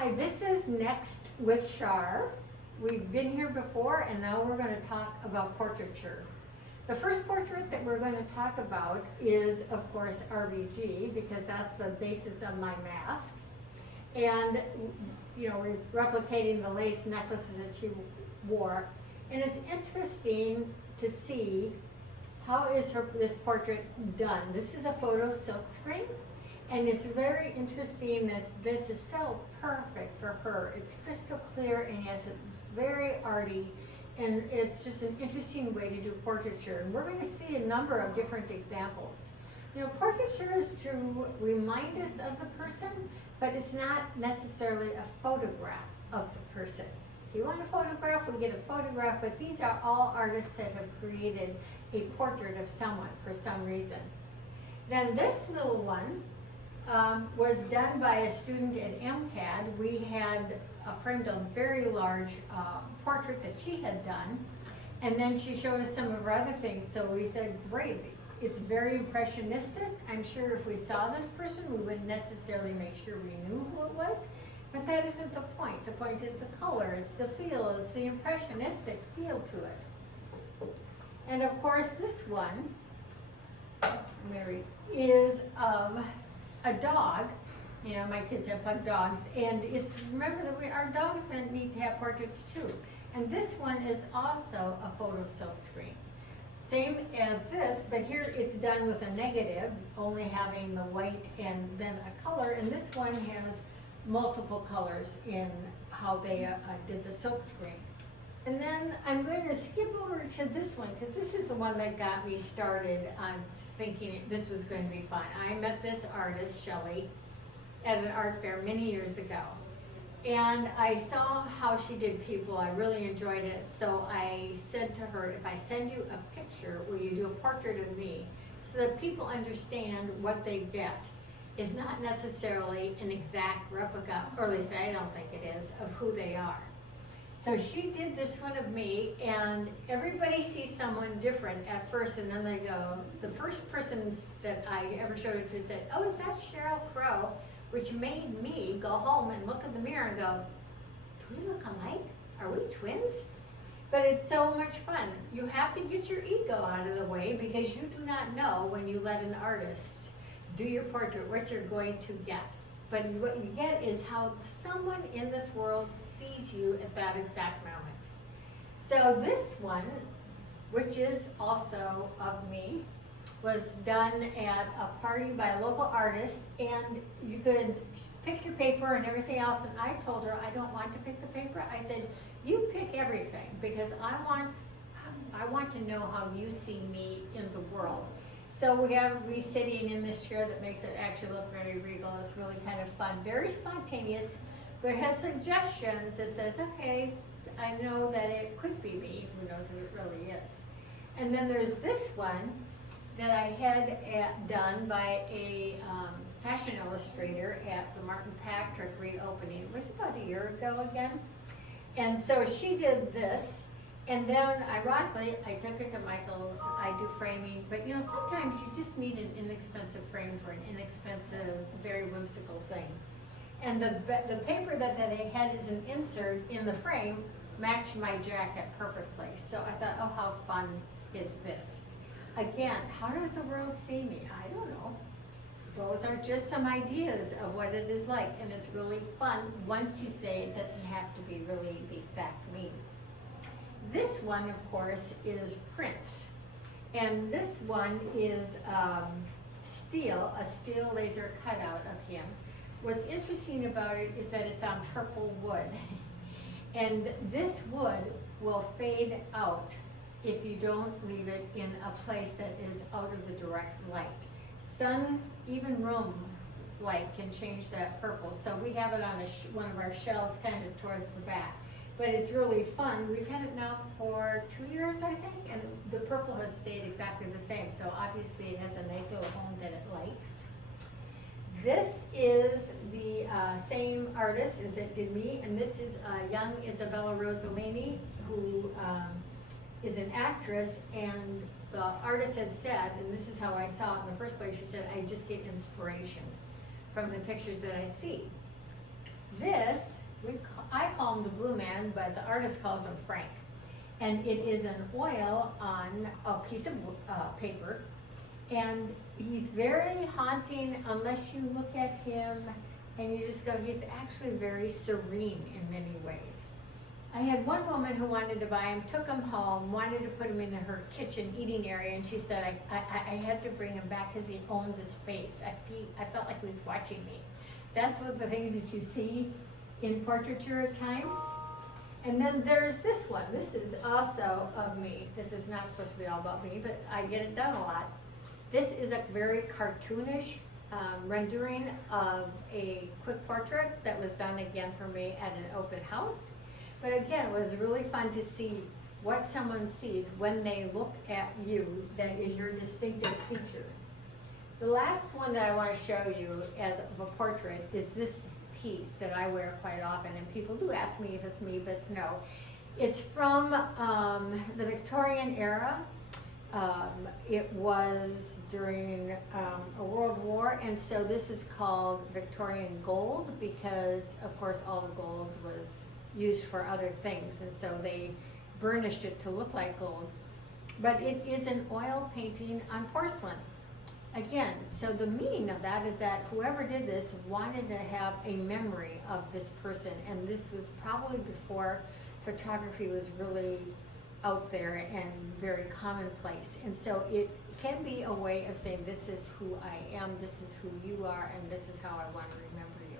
Hi, this is Next with Char. We've been here before and now we're going to talk about portraiture. The first portrait that we're going to talk about is, of course, RBG, because that's the basis of my mask. And, you know, we're replicating the lace necklaces that you wore. And it's interesting to see how is this portrait done. This is a photo silkscreen. And it's very interesting that this is so perfect for her. It's crystal clear and yes, it's very arty, and it's just an interesting way to do portraiture. And we're going to see a number of different examples. You know, portraiture is to remind us of the person, but it's not necessarily a photograph of the person. If you want a photograph, we get a photograph, but these are all artists that have created a portrait of someone for some reason. Then this little one was done by a student at MCAD. We had framed a very large portrait that she had done, and then she showed us some of her other things, so we said, great, it's very impressionistic. I'm sure if we saw this person, we wouldn't necessarily make sure we knew who it was, but that isn't the point. The point is the color, it's the feel, it's the impressionistic feel to it. And of course, this one, Mary, is of a dog. You know, my kids have pug dogs, and it's, remember that our dogs then need to have portraits too. And this one is also a photo silk screen. Same as this, but here it's done with a negative, only having the white and then a color, and this one has multiple colors in how they did the silk screen. And then I'm going to skip over to this one, because this is the one that got me started on thinking this was going to be fun. I met this artist, Shelley, at an art fair many years ago. And I saw how she did people. I really enjoyed it. So I said to her, if I send you a picture, will you do a portrait of me? So that people understand what they get is not necessarily an exact replica, or at least I don't think it is, of who they are. So she did this one of me, and everybody sees someone different at first, and then they go, the first person that I ever showed it to said, oh, is that Sheryl Crow? Which made me go home and look in the mirror and go, do we look alike? Are we twins? But it's so much fun. You have to get your ego out of the way, because you do not know when you let an artist do your portrait what you're going to get. But what you get is how someone in this world sees you at that exact moment. So this one, which is also of me, was done at a party by a local artist, and you could pick your paper and everything else, and I told her I don't want to pick the paper. I said, you pick everything, because I want to know how you see me in the world. So we have me sitting in this chair that makes it actually look very regal. It's really kind of fun, very spontaneous, but it has suggestions that says, okay, I know that it could be me. Who knows if it really is? And then there's this one that I had done by a fashion illustrator at the Martin Patrick reopening. It was about a year ago again. And so she did this. And then, ironically, I took it to Michael's. I do framing, but you know, sometimes you just need an inexpensive frame for an inexpensive, very whimsical thing. And the paper that they had as an insert in the frame matched my jacket perfectly. So I thought, oh, how fun is this? Again, how does the world see me? I don't know. Those are just some ideas of what it is like, and it's really fun once you say it doesn't have to be really the exact me. This one, of course, is Prince, and this one is a steel laser cutout of him. What's interesting about it is that it's on purple wood, and this wood will fade out if you don't leave it in a place that is out of the direct light. Sun, even room light can change that purple, so we have it on one of our shelves kind of towards the back. But it's really fun. We've had it now for 2 years, I think, and the purple has stayed exactly the same. So obviously it has a nice little home that it likes. This is the same artist as that did me, and this is young Isabella Rossellini, who is an actress, and the artist has said, and this is how I saw it in the first place, she said, I just get inspiration from the pictures that I see. This, I call him the Blue Man, but the artist calls him Frank. And it is an oil on a piece of paper. And he's very haunting unless you look at him and you just go, he's actually very serene in many ways. I had one woman who wanted to buy him, took him home, wanted to put him in her kitchen eating area, and she said, I had to bring him back because he owned the space. I felt like he was watching me. That's one of the things that you see in portraiture at times. And then there's this one. This is also of me. This is not supposed to be all about me, but I get it done a lot. This is a very cartoonish rendering of a quick portrait that was done again for me at an open house. But again, it was really fun to see what someone sees when they look at you that is your distinctive feature. The last one that I want to show you as of a portrait is this piece that I wear quite often, and people do ask me if it's me, but it's no. It's from the Victorian era. It was during a world war, and so this is called Victorian gold because, of course, all the gold was used for other things, and so they burnished it to look like gold. But it is an oil painting on porcelain. Again, so the meaning of that is that whoever did this wanted to have a memory of this person, and this was probably before photography was really out there and very commonplace. And so it can be a way of saying, this is who I am, this is who you are, and this is how I want to remember you.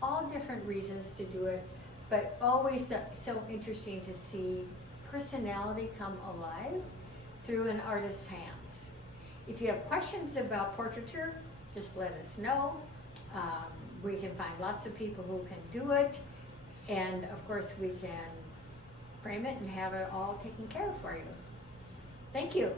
All different reasons to do it, but always so interesting to see personality come alive through an artist's hands. If you have questions about portraiture, just let us know. We can find lots of people who can do it, and of course we can frame it and have it all taken care of for you. Thank you.